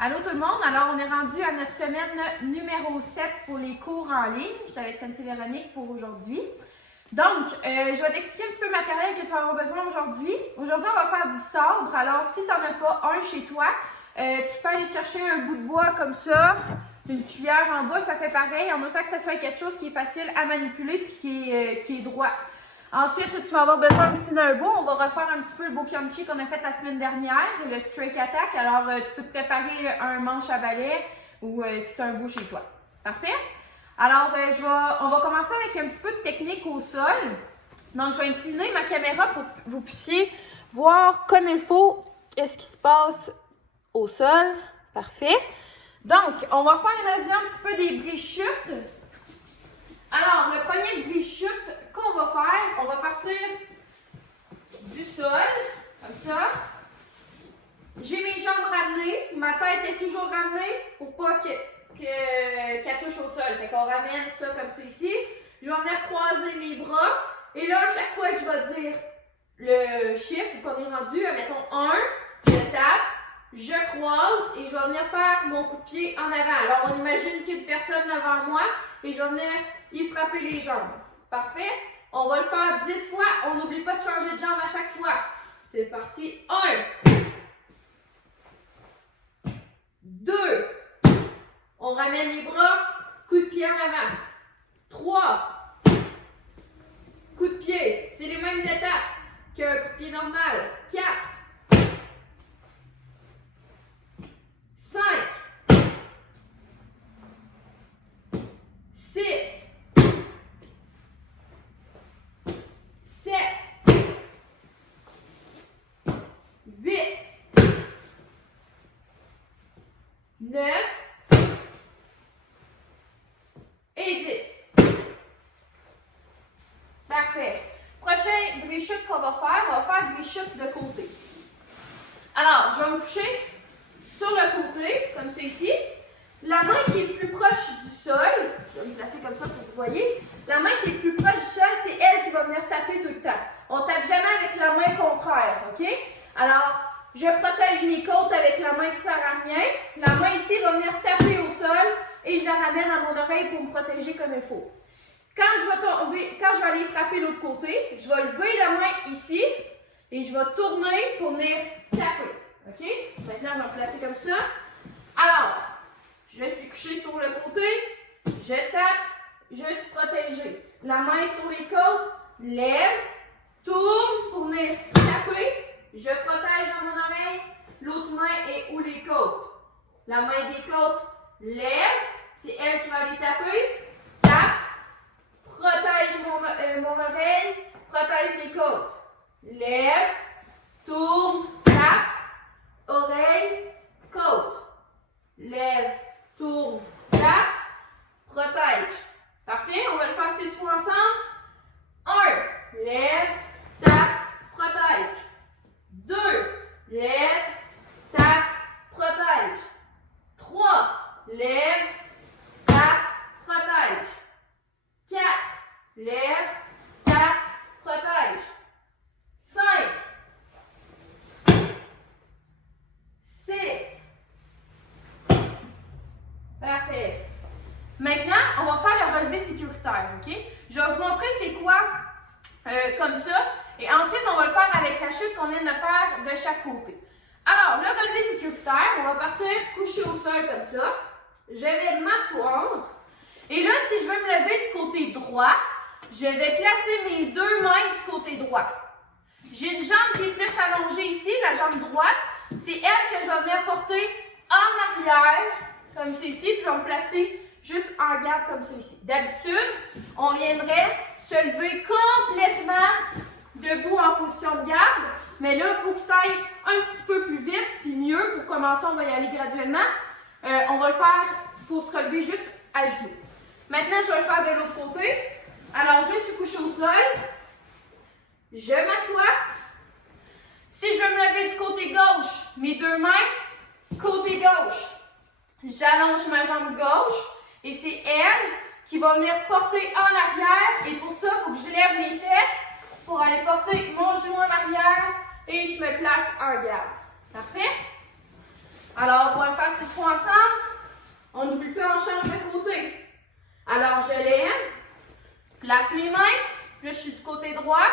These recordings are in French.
Allô tout le monde, alors on est rendu à notre semaine numéro 7 pour les cours en ligne. Je suis avec Santi Véronique pour aujourd'hui. Donc, je vais t'expliquer un petit peu le matériel que tu vas avoir besoin aujourd'hui. Aujourd'hui, on va faire du sabre. Alors, si tu n'en as pas un chez toi, tu peux aller chercher un bout de bois comme ça, une cuillère en bas, ça fait pareil, en autant que ce soit quelque chose qui est facile à manipuler et qui est droit. Ensuite, tu vas avoir besoin aussi d'un bout. On va refaire un petit peu le bokyomchi qu'on a fait la semaine dernière, le strike attack. Alors, tu peux te préparer un manche à balai ou si tu as un bout chez toi. Parfait? Alors, on va commencer avec un petit peu de technique au sol. Donc, je vais incliner ma caméra pour que vous puissiez voir comme il faut qu'est-ce qui se passe au sol. Parfait. Donc, on va faire un petit peu des bris-chutes. Alors, le premier bris-chute qu'on va faire, on va partir du sol, comme ça. J'ai mes jambes ramenées, ma tête est toujours ramenée pour pas qu'elle touche au sol. Fait qu'on ramène ça comme ça ici. Je vais venir croiser mes bras. Et là, à chaque fois que je vais dire le chiffre qu'on est rendu, mettons 1, je tape, je croise et je vais venir faire mon coup de pied en avant. Alors, on imagine qu'il y a une personne devant moi et je vais venir y frapper les jambes. Parfait? On va le faire 10 fois. On n'oublie pas de changer de jambe à chaque fois. C'est parti. 1. 2. On ramène les bras. Coup de pied en avant. 3. Coup de pied. C'est les mêmes étapes qu'un coup de pied normal. 4. 5. 6. 7. 8. 9. Et 10. Parfait. Prochain bris-chute qu'on va faire, on va faire bris-chute de côté. Alors, je vais me coucher sur le côté, comme ça ici. La main qui est le plus proche du sol, je vais me placer comme ça pour que vous voyez. La main qui est le plus proche du sol, c'est elle qui va venir taper tout le temps. On tape jamais avec la main contraire, OK? Alors, je protège mes côtes avec la main qui sert à rien. La main ici va venir taper au sol et je la ramène à mon oreille pour me protéger comme il faut. Quand je vais aller frapper l'autre côté, je vais lever la main ici et je vais tourner pour venir taper. OK? Maintenant, je vais me placer comme ça. Alors, je suis couché sur le côté, je tape, je suis protégée. La main sur les côtes, lève, tourne pour venir taper. Je protège dans mon oreille. L'autre main est où les côtes? La main des côtes, lève. C'est elle qui va aller taper. Tape. Protège mon oreille. Protège mes côtes. Lève. Tourne. Tape. Oreille. Côte. Lève. Tourne. Tape. Protège. Parfait. On va le faire 6 fois ensemble. 1. Lève. Tape. Protège. 2. Lève, tape, protège. 3. Lève, tape, protège. 4. Lève, tape, protège. 5. 6. Parfait. Maintenant, on va faire le relevé sécuritaire, OK? Je vais vous montrer c'est quoi comme ça. Et ensuite, on va le faire avec la chute qu'on vient de faire de chaque côté. Alors, le relevé sécuritaire, on va partir coucher au sol comme ça. Je vais m'asseoir. Et là, si je veux me lever du côté droit, je vais placer mes deux mains du côté droit. J'ai une jambe qui est plus allongée ici, la jambe droite. C'est elle que je vais venir porter en arrière, comme ça ici, puis je vais me placer juste en garde comme ça ici. D'habitude, on viendrait se lever complètement debout en position de garde, mais là, pour que ça aille un petit peu plus vite, puis mieux, pour commencer, on va y aller graduellement. On va le faire pour se relever juste à genoux. Maintenant, je vais le faire de l'autre côté. Alors, je suis couchée au sol. Je m'assois. Si je veux me lever du côté gauche, mes deux mains, côté gauche. J'allonge ma jambe gauche et c'est elle qui va venir porter en arrière. Et pour ça, il faut que je lève mes fesses pour aller porter mon genou en arrière et je me place en garde. Parfait? Alors, on va le faire 6 place mes mains. Là, je suis du côté droit.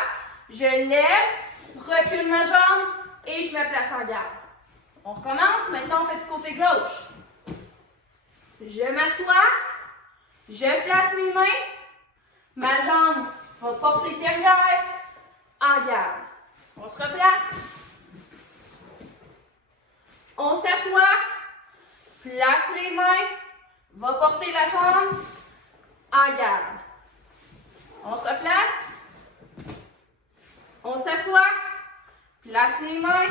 Je lève, recule ma jambe et je me place en garde. On recommence. Maintenant, on fait du côté gauche. Je m'assois. Je place mes mains. Ma jambe va porter derrière en garde. On se replace. On s'assoit. Place les mains. Va porter la jambe en garde. On se replace. On s'assoit. Place les mains.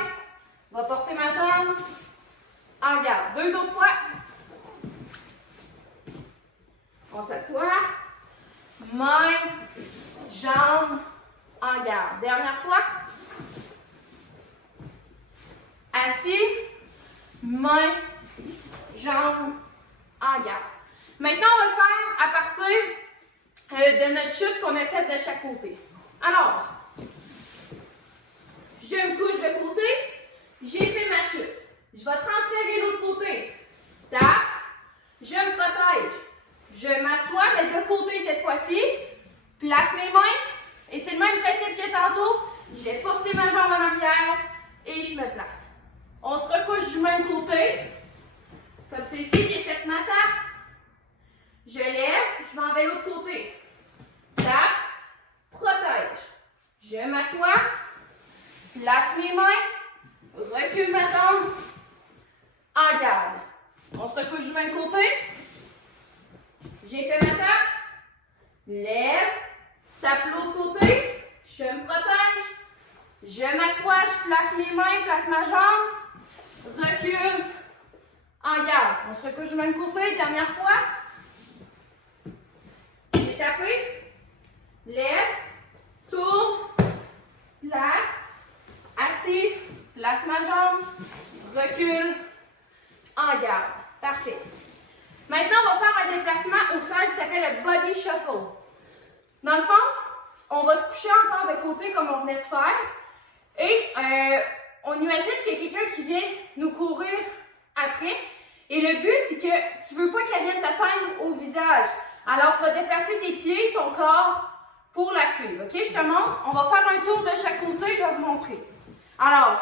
Va porter ma jambe en garde. 2 autres fois. On s'assoit. Main, jambe en garde. Dernière fois. Assis. Main, jambe en garde. Maintenant, on va le faire à partir de notre chute qu'on a faite de chaque côté. Alors, je me couche de côté, j'ai fait ma chute. Je vais transférer l'autre côté. Tape, je me protège. Je m'assois, mais de côté cette fois-ci. Place mes mains. Et c'est le même principe que tantôt. Je vais porter ma jambe en arrière et je me place. On se recouche du même côté. Comme ceci, j'ai fait ma tape. Je lève, je m'en vais de l'autre côté. Tape, protège. Je m'assois, place mes mains, recule ma jambe, en garde. On se recouche du même côté. J'ai fait ma tape, lève, tape l'autre côté, je me protège. Je m'assois, je place mes mains, place ma jambe, recule, en garde. On se recouche du même côté, dernière fois. J'ai tapé, lève, tourne, place, assis, place ma jambe, recule, en garde. Parfait. Maintenant, on va faire un déplacement au sol qui s'appelle le body shuffle. Dans le fond, on va se coucher encore de côté comme on venait de faire. Et on imagine qu'il y a quelqu'un qui vient nous courir après. Et le but, c'est que tu ne veux pas qu'elle vienne t'atteindre au visage. Alors, tu vas déplacer tes pieds, ton corps, pour la suivre. OK? Je te montre. On va faire un tour de chaque côté. Je vais vous montrer. Alors,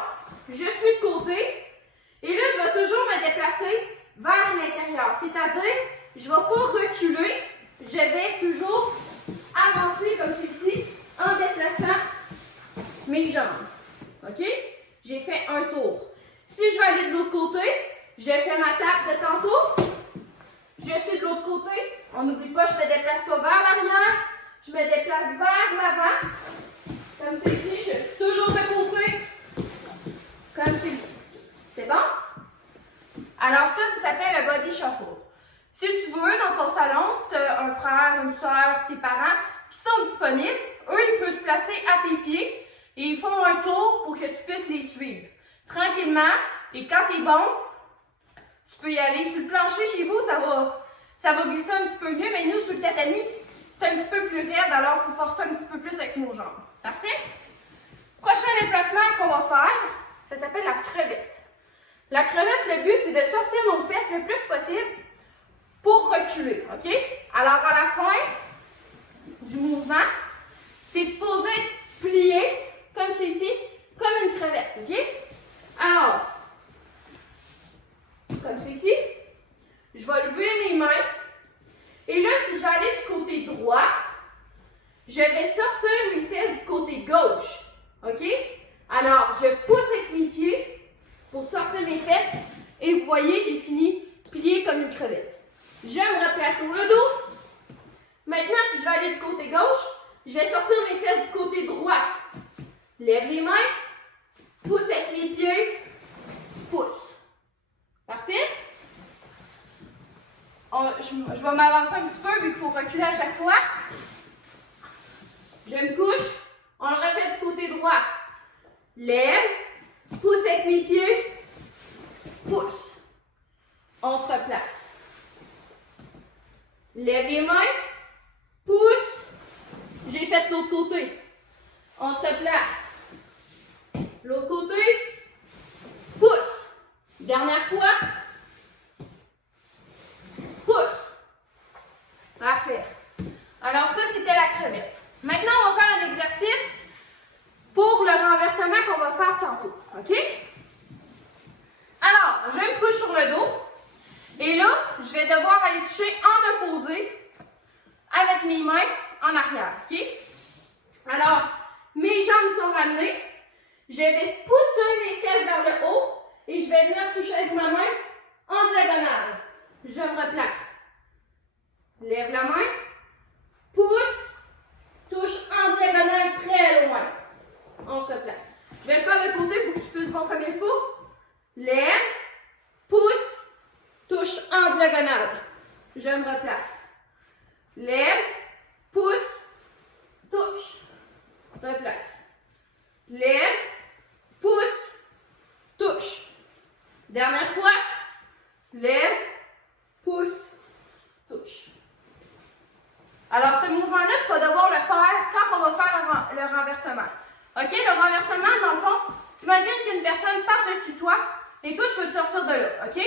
je suis de côté. Et là, je vais toujours me déplacer vers l'intérieur. C'est-à-dire, je ne vais pas reculer. Je vais toujours avancer comme ceci en déplaçant mes jambes. OK? J'ai fait un tour. Si je vais aller de l'autre côté, je fais ma tape de tantôt. Je suis de l'autre côté. On n'oublie pas, je ne me déplace pas vers l'arrière. Je me déplace vers l'avant. Comme ceci. Je suis toujours de côté. Comme ceci. C'est bon? Alors ça s'appelle le body shuffle. Si tu veux, dans ton salon, si tu as un frère, une soeur, tes parents qui sont disponibles, eux, ils peuvent se placer à tes pieds et ils font un tour pour que tu puisses les suivre. Tranquillement, et quand tu es bon, tu peux y aller sur le plancher chez vous, ça va glisser un petit peu mieux, mais nous, sur le tatami, c'est un petit peu plus raide, alors il faut forcer un petit peu plus avec nos jambes. Parfait? Prochain déplacement qu'on va faire, ça s'appelle la crevette. La crevette, le but, c'est de sortir nos fesses le plus possible pour reculer, OK? Alors, à la fin du mouvement, tu es supposé plier comme ceci, comme une crevette, OK? Alors, comme ceci, je vais lever mes mains. Et là, si je vais aller du côté droit, je vais sortir mes fesses du côté gauche, OK? Alors, je pousse avec mes pieds pour sortir mes fesses. Et vous voyez, j'ai fini plié comme une crevette. Je me replace sur le dos. Maintenant, si je vais aller du côté gauche, je vais sortir mes fesses du côté droit. Lève les mains, pousse avec mes pieds, pousse. Parfait? Je vais m'avancer un petit peu, mais il faut reculer à chaque fois. Je me couche, on le refait du côté droit. Lève, pousse avec mes pieds, pousse. On se replace. Lève les mains, pousse. J'ai fait l'autre côté. On se replace. L'autre côté, pousse. Dernière fois, pousse. Parfait. Alors ça, c'était la crevette. Maintenant, on va faire un exercice pour le renversement qu'on va faire tantôt. OK? Alors, je me couche sur le dos. Et là, je vais devoir aller toucher en opposé avec mes mains en arrière. OK? Alors, mes jambes sont ramenées. Je vais pousser mes fesses vers le haut et je vais venir toucher avec ma main en diagonale. Je me replace. Lève la main. Pousse. Touche en diagonale très loin. On se replace. Je vais le faire de côté pour que tu puisses voir comme il faut. Lève. Pousse. Touche en diagonale. Je me replace. Lève. Pousse. Touche. Replace. Lève. Pousse. Touche. Dernière fois. Lève. Pousse. Touche. Alors, ce mouvement-là, tu vas devoir le faire quand on va faire le renversement. OK? Le renversement, dans le fond, tu imagines qu'une personne par-dessus toi et toi, tu veux te sortir de là. OK?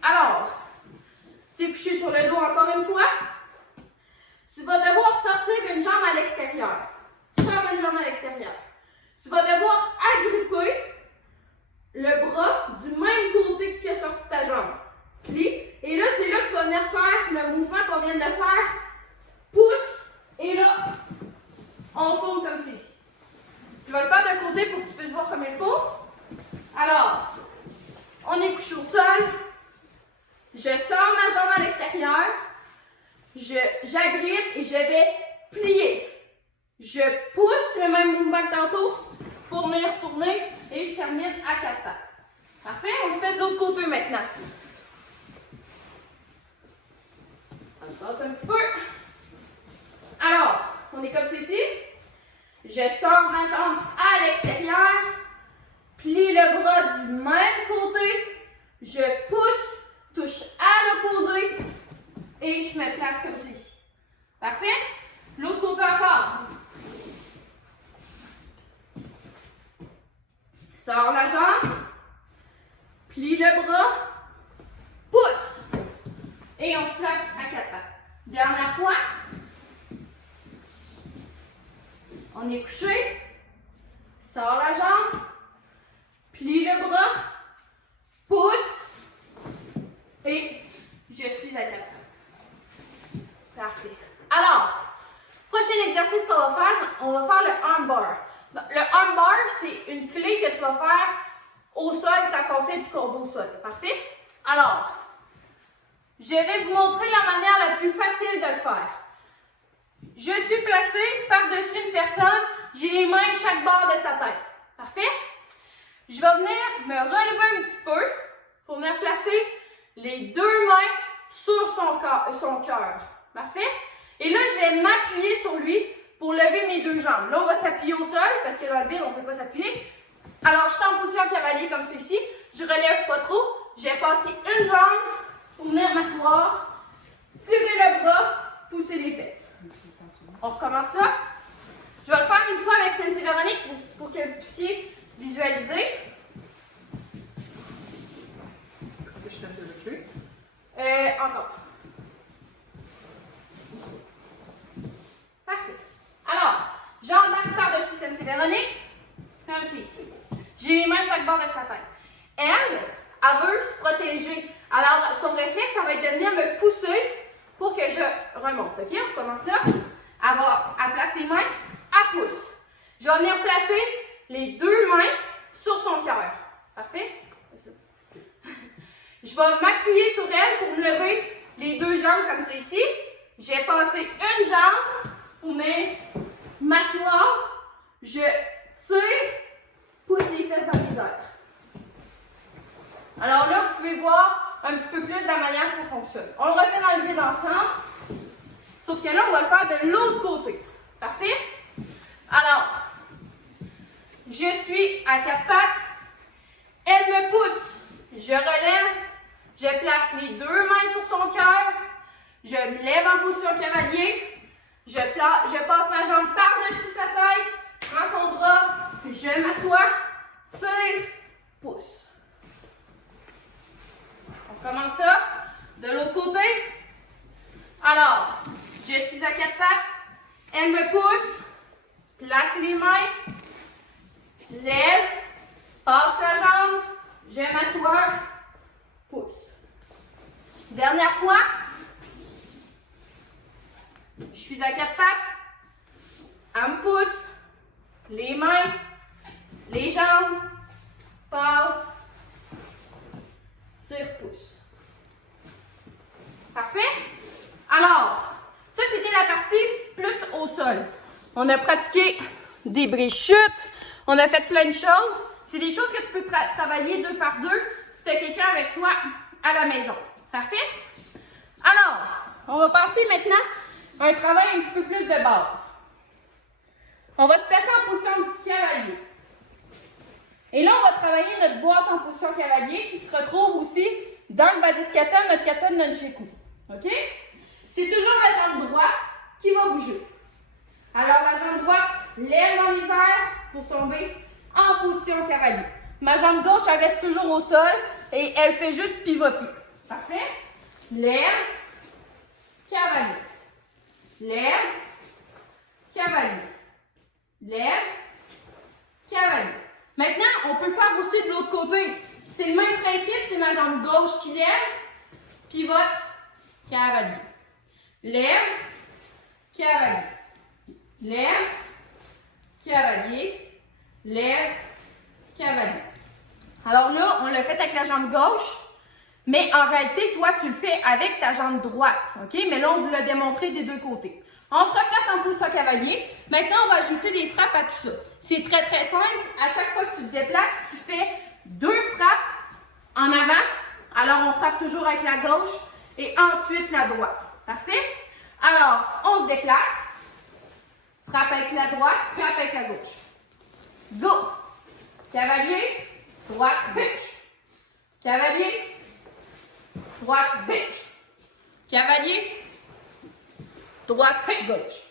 Alors, tu es couché sur le dos encore une fois. Tu vas devoir sortir une jambe à l'extérieur. Sors une jambe à l'extérieur. Tu vas devoir agripper le bras du même côté que tu as sorti ta jambe. Plie. Et là, c'est là que tu vas venir faire le mouvement qu'on vient de faire. Pousse. Et là, on tourne comme ceci. Je vais le faire de côté pour que tu puisses voir comme il faut. Alors, on est couché au sol. Je sors ma jambe à l'extérieur. J'agrippe et je vais plier. Je pousse le même mouvement que tantôt pour venir tourner et je termine à 4 pattes. Parfait? On le fait de l'autre côté maintenant. On passe un petit peu. Alors, on est comme ceci. Je sors ma jambe à l'extérieur. Plie le bras du même côté. Je pousse, touche à l'opposé. Et je me place comme ceci. Parfait? L'autre côté encore. Sors la jambe. Plie le bras. Pousse. Et on se place à 4 pattes. Dernière fois. On est couché. Sors la jambe. Plie le bras. Pousse. Et je suis à 4 pattes. Parfait. Alors, prochain exercice qu'on va faire, on va faire le arm bar. Le arm bar, c'est une clé que tu vas faire au sol quand on fait du combo au sol. Parfait? Alors, je vais vous montrer la manière la plus facile de le faire. Je suis placée par-dessus une personne, j'ai les mains chaque bord de sa tête. Parfait? Je vais venir me relever un petit peu pour venir placer les deux mains sur son cœur. Parfait? Et là, je vais m'appuyer sur lui pour lever mes deux jambes. Là, on va s'appuyer au sol parce que dans le vide, on ne peut pas s'appuyer. Alors, je suis en position cavalier comme ceci. Je ne relève pas trop. Je vais passer une jambe pour venir m'asseoir, tirer le bras, pousser les fesses. On recommence ça. Je vais le faire une fois avec Sainte-Véronique pour que vous puissiez visualiser. Est-ce que je suis assez reculée? Encore. Parfait. Alors, j'embarque par-dessus Sainte-Véronique, comme c'est ici. J'ai les mains chaque bord de sa tête. Elle veut se protéger. Alors, son réflexe, ça va être de venir me pousser pour que je remonte. OK? On recommence ça. Elle place ses mains, elle pousse. Je vais venir placer les deux mains sur son cœur. Parfait? Je vais m'appuyer sur elle pour me lever les deux jambes comme c'est ici. Je vais passer une jambe pour venir m'asseoir. Je tire, pousse les fesses dans les airs. Alors là, vous pouvez voir un petit peu plus de la manière que ça fonctionne. On le refait dans le vide ensemble. Sauf que là, on va le faire de l'autre côté. Parfait? Alors, je suis à 4 pattes. Elle me pousse. Je relève. Je place les deux mains sur son cœur. Je me lève en position cavalier. Je passe ma jambe par-dessus sa tête. Prends son bras. Je m'assois. Tire. Pousse. On commence ça. De l'autre côté. Alors, je suis à 4 pattes. Elle me pousse. Place les mains. Lève. Passe la jambe. Je m'assois. Pousse. Dernière fois. Je suis à quatre pattes. Elle me pousse. Les mains. Les jambes. Passe. Tire, pousse. Parfait? Alors, ça c'était la partie plus au sol. On a pratiqué des brises chutes. On a fait plein de choses. C'est des choses que tu peux travailler 2 par 2 si tu as quelqu'un avec toi à la maison. Parfait? Alors, on va passer maintenant à un travail un petit peu plus de base. On va se placer en position de cavalier. Et là, on va travailler notre boîte en position cavalier qui se retrouve aussi dans le Badiskata, notre kata de Nunchaku. OK? C'est toujours la jambe droite qui va bouger. Alors, la jambe droite lève dans les airs pour tomber en position cavalier. Ma jambe gauche, elle reste toujours au sol et elle fait juste pivoter. Parfait? Lève, cavalier. Lève, cavalier. Lève, cavalier. Maintenant, on peut faire aussi de l'autre côté. C'est le même principe, c'est ma jambe gauche qui lève, pivote, cavalier. Lève, cavalier. Lève, cavalier. Lève, cavalier. Alors là, on l'a fait avec la jambe gauche, mais en réalité, toi, tu le fais avec ta jambe droite. OK? Mais là, on vous l'a démontré des deux côtés. On se replace en position cavalier. Maintenant, on va ajouter des frappes à tout ça. C'est très, très simple. À chaque fois que tu te déplaces, tu fais 2 frappes en avant. Alors, on frappe toujours avec la gauche et ensuite la droite. Parfait? Alors, on se déplace. Frappe avec la droite, frappe avec la gauche. Go! Cavalier, droite, gauche. Cavalier, droite, gauche. Cavalier, droite, gauche.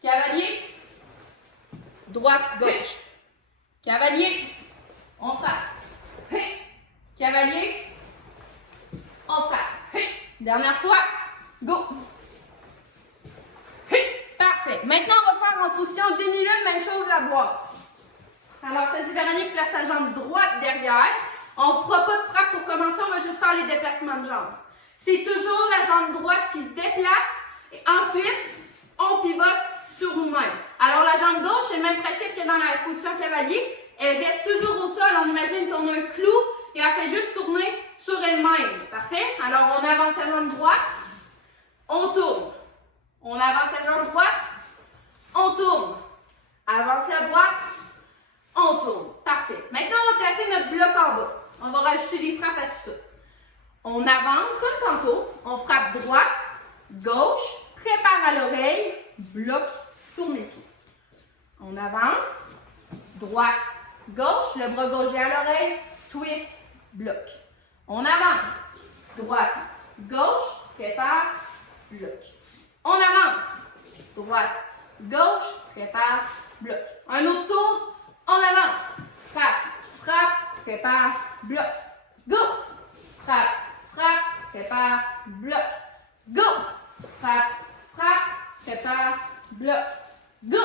Cavalier, droite, gauche. Cavalier, on frappe. Cavalier, on frappe. Dernière fois, go. Parfait. Maintenant, on va faire en position demi-lune, même chose la boîte. Alors, Cynthia Véronique place sa jambe droite derrière. On ne fera pas de frappe pour commencer, on va juste faire les déplacements de jambes. C'est toujours la jambe droite qui se déplace et ensuite, on pivote sur nous-mêmes. Alors, la jambe gauche, c'est le même principe que dans la position cavalier. Elle reste toujours au sol. On imagine qu'on a un clou et elle fait juste tourner sur elle-même. Parfait? Alors, on avance la jambe droite, on tourne. On avance la jambe droite, on tourne. Avance la droite, on tourne. Parfait. Maintenant, on va placer notre bloc en bas. On va rajouter des frappes à tout ça. On avance comme tantôt. On frappe droite, gauche, prépare à l'oreille, bloc, tourne les pieds. On avance, droite, gauche, le bras gauche est à l'oreille, twist, bloc. On avance, droite, gauche, prépare, bloc. On avance, droite, gauche, prépare, bloc. Un autre tour, on avance, frappe, frappe, prépare, bloc. Go! Frappe, frappe, prépare, bloc. Go! Frappe, frappe, prépare, bloc. Go!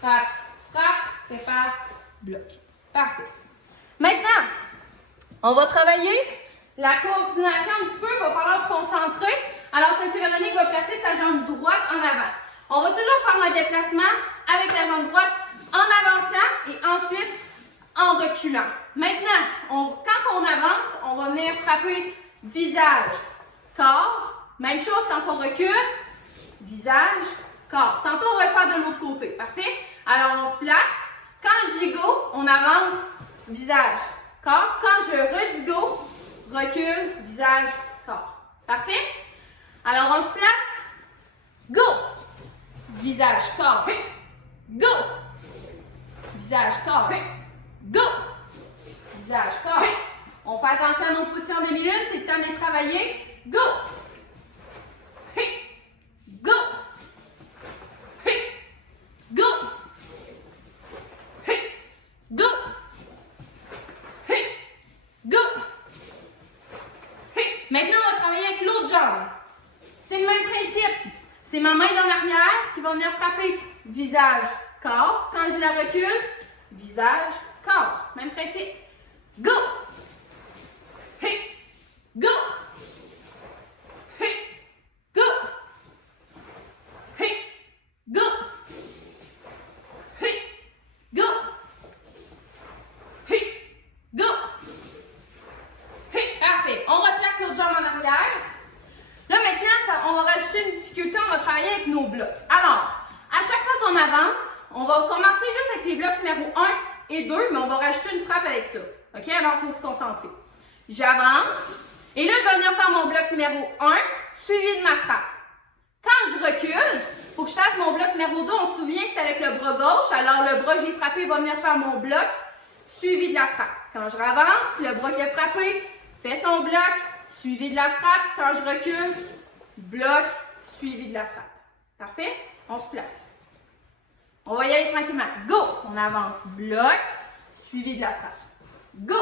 Frappe, frappe, prépare, bloc. Parfait. Maintenant, on va travailler la coordination un petit peu. Il va falloir se concentrer. Alors, Cynthia Véronique va placer sa jambe droite en avant. On va toujours faire un déplacement avec la jambe droite en avançant et ensuite en reculant. Maintenant, quand on avance, on va venir frapper visage, corps. Même chose quand on recule, visage, corps. Tantôt, on va le faire de l'autre côté. Parfait? Alors, on se place. Quand je dis go, on avance, visage, corps. Quand je redis go, recule, visage, corps. Parfait? Alors, on se place. Go! Visage, corps. Go! Visage, corps. Go! Visage, corps. On fait attention à nos positions de minute, c'est le temps de travailler. Go! Go! Go! Go! Go! Maintenant, on va travailler avec l'autre jambe. C'est le même principe. C'est ma main dans l'arrière qui va venir frapper visage, corps. Quand je la recule, visage, corps. Même principe. Go! Hey! Go! Hey! Go! Hey! Go! Hey! Go! Hey! Go! Hey! Parfait. On replace notre jambe en arrière. Là, maintenant, on va rajouter une difficulté. On va travailler avec nos blocs. Alors, à chaque fois qu'on avance, on va commencer juste avec les blocs numéro 1 et 2, mais on va rajouter une frappe avec ça. OK? Alors, il faut se concentrer. J'avance. Et là, je vais venir faire mon bloc numéro 1, suivi de ma frappe. Quand je recule, il faut que je fasse mon bloc numéro 2. On se souvient, c'est avec le bras gauche. Alors, le bras que j'ai frappé va venir faire mon bloc, suivi de la frappe. Quand je avance, le bras qui a frappé fait son bloc, suivi de la frappe. Quand je recule, bloc, suivi de la frappe. Parfait? On se place. On va y aller tranquillement. Go! On avance. Bloc, suivi de la frappe. Go!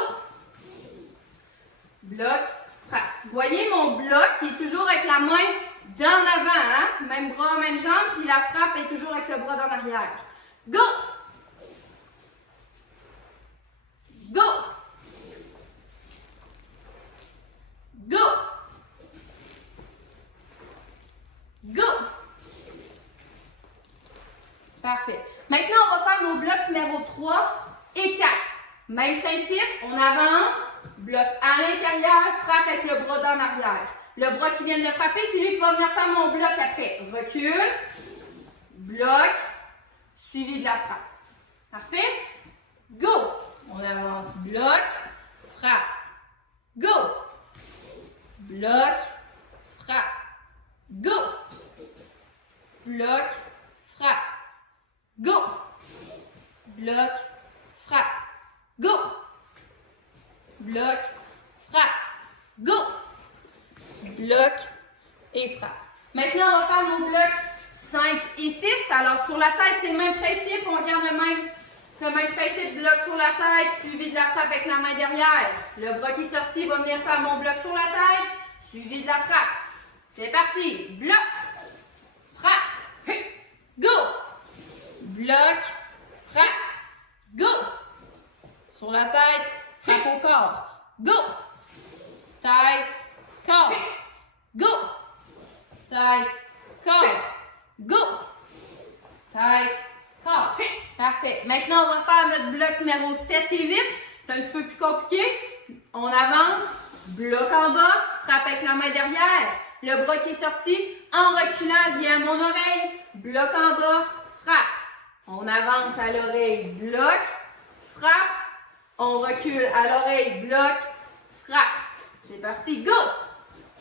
Bloc, frappe. Vous voyez mon bloc qui est toujours avec la main d'en avant, hein? Même bras, même jambe, puis la frappe est toujours avec le bras dans l'arrière. Go! Go! Go! Go! Parfait. Maintenant, on va faire nos blocs numéro 3 et 4. Même principe, on avance, bloc à l'intérieur, frappe avec le bras dans l'arrière. Le bras qui vient de frapper, c'est lui qui va venir faire mon bloc après. Recule, bloc, suivi de la frappe. Parfait? Go! On avance, bloc, frappe. Go! Bloc, frappe. Go! Bloc, frappe. Go! Bloc, frappe. Go! Bloc, frappe. Go! Bloc et frappe. Maintenant, on va faire nos blocs 5 et 6. Alors, sur la tête, c'est le même principe. On garde le même principe. Bloc sur la tête, suivi de la frappe avec la main derrière. Le bras qui est sorti va venir faire mon bloc sur la tête, suivi de la frappe. C'est parti. Bloc, frappe. Go! Bloc, frappe. Go! Sur la tête, frappe au corps. Go! Tête, corps. Go! Tête, corps. Go! Tête, corps. Parfait. Maintenant, on va faire notre bloc numéro 7 et 8. C'est un petit peu plus compliqué. On avance. Bloc en bas. Frappe avec la main derrière. Le bras qui est sorti. En reculant vient mon oreille. Bloc en bas. Frappe. On avance à l'oreille. Bloc. Frappe. On recule à l'oreille. Bloc. Frappe. C'est parti. Go!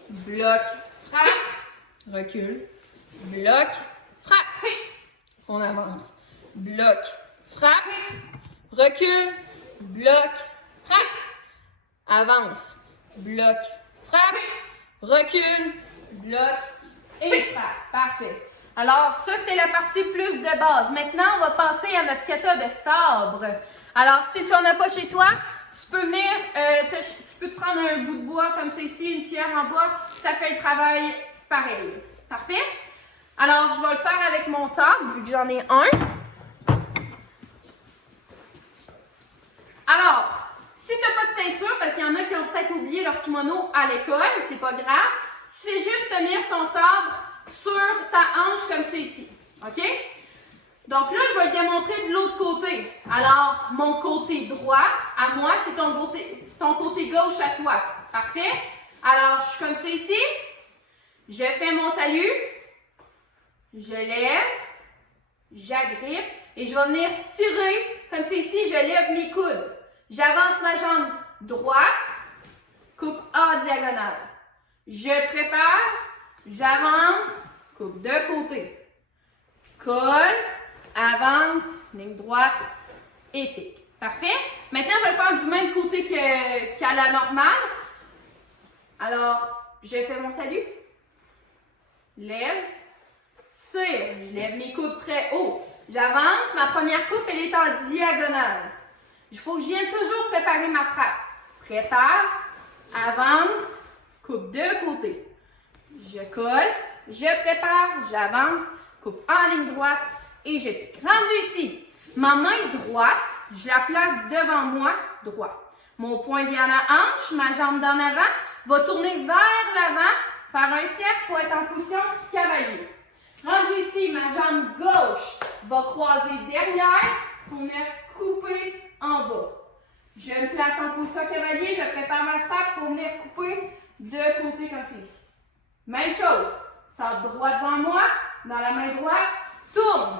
Bloc. Frappe. Recule. Bloc. Frappe. On avance. Bloc. Frappe. Recule. Bloc. Frappe. Avance. Bloc. Frappe. Recule. Bloc. Et frappe. Parfait. Alors, ça, c'était la partie plus de base. Maintenant, on va passer à notre kata de sabre. Alors, si tu n'en as pas chez toi, tu peux venir, tu peux te prendre un bout de bois comme ça ici, une pierre en bois, ça fait le travail pareil. Parfait? Alors, je vais le faire avec mon sabre, vu que j'en ai un. Alors, si tu n'as pas de ceinture, parce qu'il y en a qui ont peut-être oublié leur kimono à l'école, c'est pas grave, tu fais juste tenir ton sabre sur ta hanche comme ça ici. OK? Donc là, je vais le démontrer de l'autre côté. Alors, mon côté droit, à moi, c'est ton côté gauche à toi. Parfait? Alors, je suis comme ça ici. Je fais mon salut. Je lève. J'agrippe. Et je vais venir tirer. Comme ça ici, je lève mes coudes. J'avance ma jambe droite. Coupe en diagonale. Je prépare. J'avance. Coupe de côté. Colle. Avance, ligne droite et pique. Parfait? Maintenant, je vais le faire du même côté qu'à la normale. Alors, je fais mon salut. Lève. Tire. Je lève mes coudes très haut. J'avance. Ma première coupe, elle est en diagonale. Il faut que je vienne toujours préparer ma frappe. Prépare. Avance. Coupe de côté. Je colle. je prépare, j'avance, coupe en ligne droite et je pique. Rendu ici, ma main droite, je la place devant moi, droit. Mon poing vient à la hanche, ma jambe d'en avant va tourner vers l'avant, faire un cercle pour être en position cavalier. Rendu ici, ma jambe gauche va croiser derrière pour me couper en bas. Je me place en position cavalier, je prépare ma frappe pour venir couper de côté comme ceci. Même chose, sors droit devant moi, dans la main droite, tourne.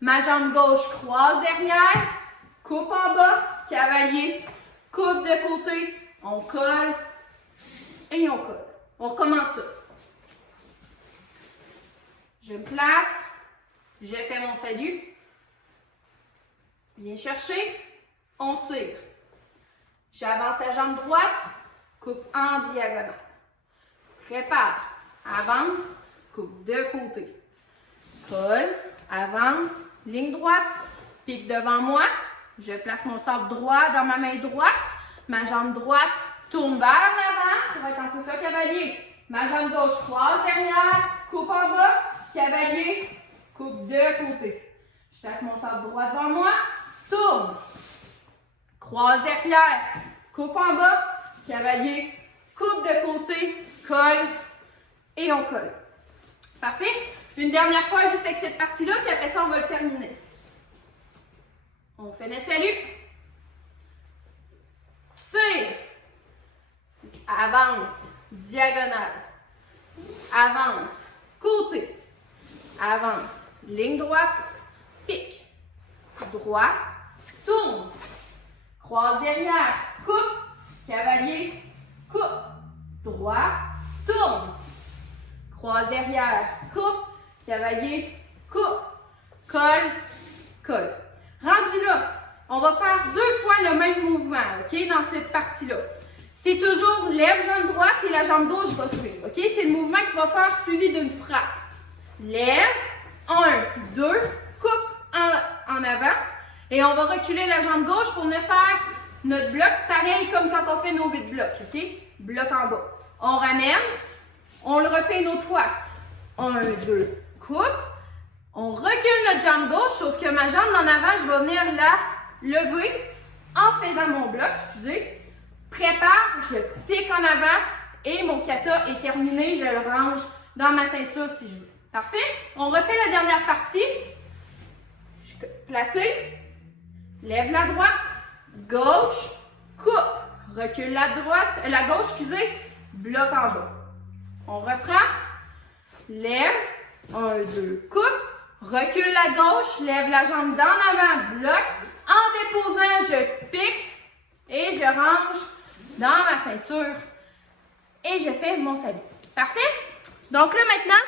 Ma jambe gauche croise derrière, coupe en bas, cavalier, coupe de côté, on colle et on colle. On recommence ça. Je me place, je fais mon salut. Viens chercher, on tire. J'avance la jambe droite, coupe en diagonale. Prépare, avance, coupe de côté. Colle, avance, ligne droite, pique devant moi. Je place mon sabre droit dans ma main droite. Ma jambe droite tourne vers l'avant, ça va être en position cavalier. Ma jambe gauche croise derrière, coupe en bas, cavalier, coupe de côté. Je place mon sabre droit devant moi, tourne, croise derrière, coupe en bas, cavalier, coupe de côté, colle et on colle. Parfait? Une dernière fois juste avec cette partie-là, puis après ça, on va le terminer. On fait notre salut. Tire. Avance. Diagonale. Avance. Côté. Avance. Ligne droite. Pique. Droit. Tourne. Croise derrière. Coupe. Cavalier. Coupe. Droit. Tourne. Croise derrière. Coupe. Cavalier. Coupe. Colle. Colle. Rendu là, on va faire 2 fois le même mouvement, OK, dans cette partie-là. C'est toujours lève jambe droite et la jambe gauche va suivre, OK? C'est le mouvement que tu vas faire suivi d'une frappe. Lève, 1, 2, coupe en avant et on va reculer la jambe gauche pour venir faire notre bloc, pareil comme quand on fait nos 8 blocs, OK? Bloc en bas. On ramène, on le refait une autre fois. 1, 2, coupe. On recule notre jambe gauche, sauf que ma jambe en avant, je vais venir la lever en faisant mon bloc, excusez. Prépare, je pique en avant et mon kata est terminé. Je le range dans ma ceinture si je veux. Parfait? On refait la dernière partie. Placé. Lève la droite. Gauche. Coupe. Recule la gauche, excusez. Bloc en bas. On reprend. Lève. 1, 2, coupe. Recule la gauche, lève la jambe d'en avant, bloc. En déposant, je pique et je range dans ma ceinture et je fais mon salut. Parfait? Donc là, maintenant,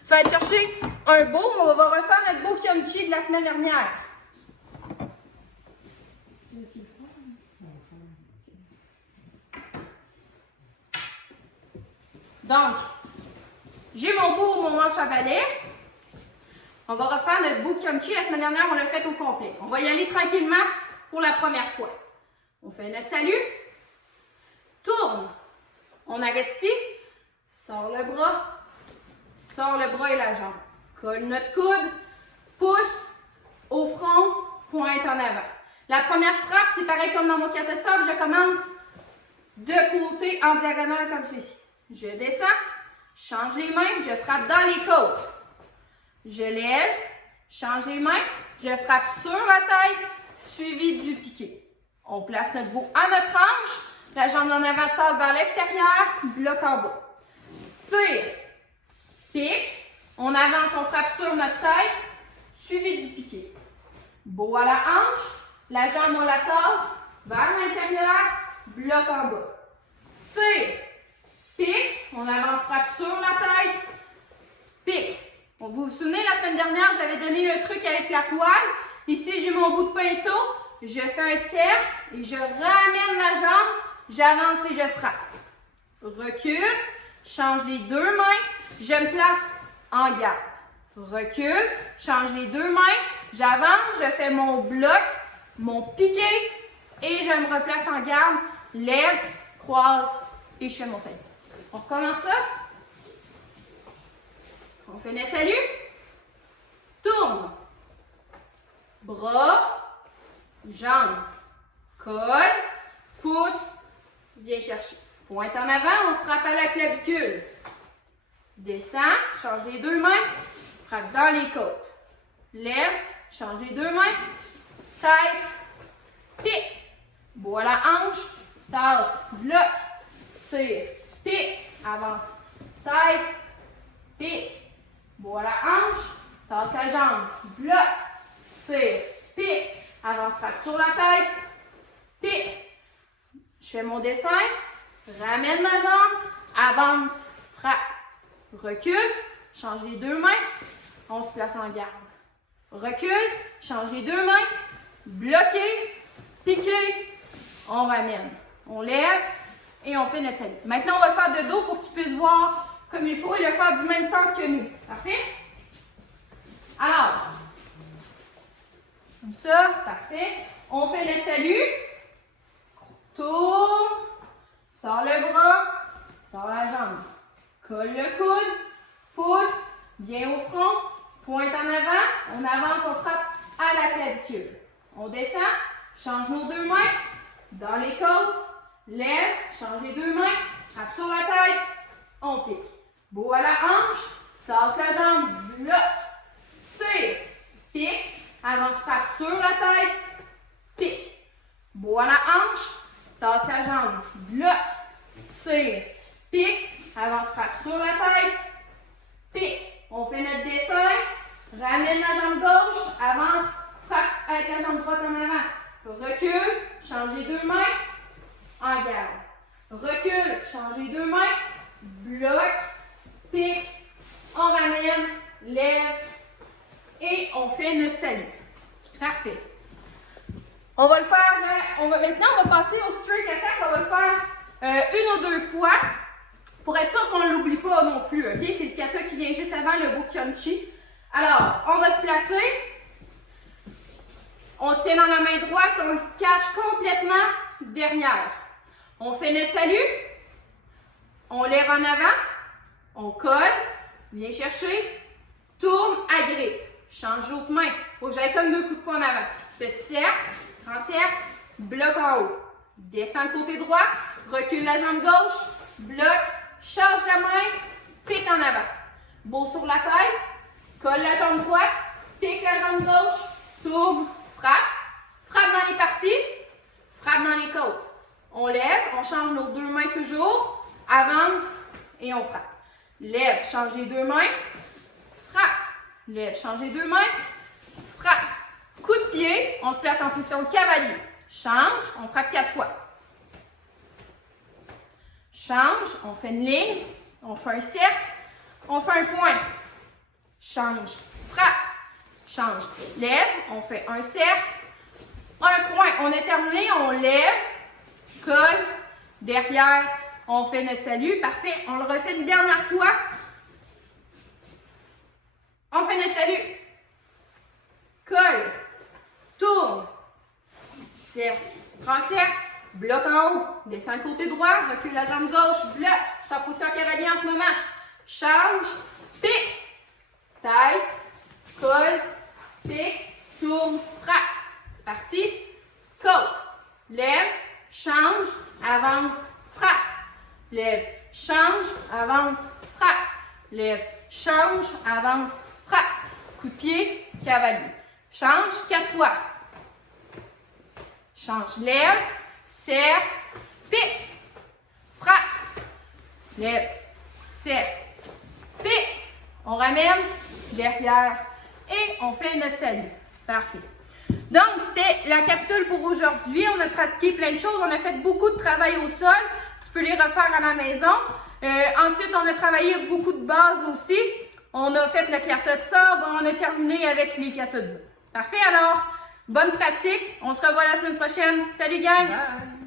tu vas aller chercher un beau. On va refaire notre beau Kyomchi de la semaine dernière. Donc, j'ai mon beau, mon manche à balai. On va refaire notre beau Kyomchi. La semaine dernière, on l'a fait au complet. On va y aller tranquillement pour la première fois. On fait notre salut. Tourne. On arrête ici. Sors le bras. Sors le bras et la jambe. Colle notre coude. Pouce au front. Pointe en avant. La première frappe, c'est pareil comme dans mon kata de sable. Je commence de côté en diagonale comme ceci. Je descends. Je change les mains. Je frappe dans les côtes. Je lève, change les mains, je frappe sur la tête, suivi du piqué. On place notre beau à notre hanche, la jambe en avant tasse vers l'extérieur, bloc en bas. Tire, pique, on avance, on frappe sur notre tête, suivi du piqué. Beau à la hanche, la jambe on la tasse vers l'intérieur, bloc en bas. Tire, pique, on avance, frappe sur la tête, pique. Vous vous souvenez, la semaine dernière, je t'avais donné le truc avec la toile. Ici, j'ai mon bout de pinceau. Je fais un cercle et je ramène ma jambe. J'avance et je frappe. Recule. Change les 2 mains. Je me place en garde. Recule. Change les 2 mains. J'avance. Je fais mon bloc, mon piqué et je me replace en garde. Lève, croise et je fais mon salut. On recommence ça. On fait notre salut. Tourne. Bras. Jambes. Colle. Pouce. Viens chercher. Pointe en avant, on frappe à la clavicule. Descend, change les deux mains. Frappe dans les côtes. Lève, change les deux mains. Tête. Pique. Bois la hanche. Tasse. Bloc. Tire. Pique. Avance. Tête. Pique. Bois la hanche. Tasse la jambe. Bloc. Tire. Pique. Avance. Frappe sur la tête. Pique. Je fais mon dessin. Ramène ma jambe. Avance. Frappe. Recule. Change les deux mains. On se place en garde. Recule. Change les deux mains. Bloqué. Piqué. On ramène. On lève. Et on fait notre salut. Maintenant, on va le faire de dos pour que tu puisses voir comme il faut et le faire du même sens que nous. Parfait? Alors, comme ça, parfait. On fait notre salut. Tourne. Sors le bras. Sors la jambe. Colle le coude. Pouce. Viens au front. Pointe en avant. On avance, on frappe à la clavicule. On descend. Change nos deux mains. Dans les côtes. Lève, change les deux mains, frappe sur la tête, on pique. Beau à la hanche, tasse la jambe, bloc, tire, pique, avance, frappe sur la tête, pique. Beau à la hanche, tasse la jambe, bloc, tire, pique, avance, frappe sur la tête, pique. On fait notre dessin, ramène la jambe gauche, avance, frappe avec la jambe droite en avant. Recule, change les deux mains. En garde. Recule, change les deux mains. Bloc, pique, on ramène, lève et on fait notre salut. Parfait. On va le faire, maintenant on va passer au straight attack. On va le faire une ou deux fois pour être sûr qu'on ne l'oublie pas non plus. Ok? C'est le kata qui vient juste avant le Bokyunchi. Alors, on va se placer. On tient dans la main droite, on le cache complètement derrière. On fait notre salut, on lève en avant, on colle, viens chercher, tourne, agrippe. Change l'autre main. Faut que j'aille comme deux coups de poing en avant. Petit cercle, grand cercle, bloc en haut. Descends le côté droit, recule la jambe gauche, bloc, change la main, pique en avant. Beau sur la tête, colle la jambe droite, pique la jambe gauche, tourne, frappe. Frappe dans les parties, frappe dans les côtes. On lève, on change nos deux mains toujours, avance et on frappe. Lève, change les deux mains, frappe. Lève, change les deux mains, frappe. Coup de pied, on se place en position cavalier. Change, on frappe 4 fois. Change, on fait une ligne, on fait un cercle, on fait un point. Change, frappe. Change, lève, on fait un cercle, un point. On est terminé, on lève. Colle, derrière, on fait notre salut. Parfait. On le refait une dernière fois. On fait notre salut. Colle, tourne, cercle, grand cercle, bloc en haut, descend le côté droit, recule la jambe gauche, bloc. Je suis en position cavalier en ce moment. Change, pique, tête, colle, pique, tourne, frappe. Parti, côte, lève, change, avance, frappe. Lève, change, avance, frappe. Lève, change, avance, frappe. Coup de pied, cavalier. Change 4 fois. Change, lève, serre, pique, frappe. Lève, serre, pique. On ramène derrière et on fait notre salut. Parfait. Donc, c'était la capsule pour aujourd'hui. On a pratiqué plein de choses. On a fait beaucoup de travail au sol. Tu peux les refaire à la maison. Ensuite, on a travaillé beaucoup de bases aussi. On a fait le kata de sabre. On a terminé avec les kata de bois. Parfait, alors, bonne pratique. On se revoit la semaine prochaine. Salut, gang! Bye.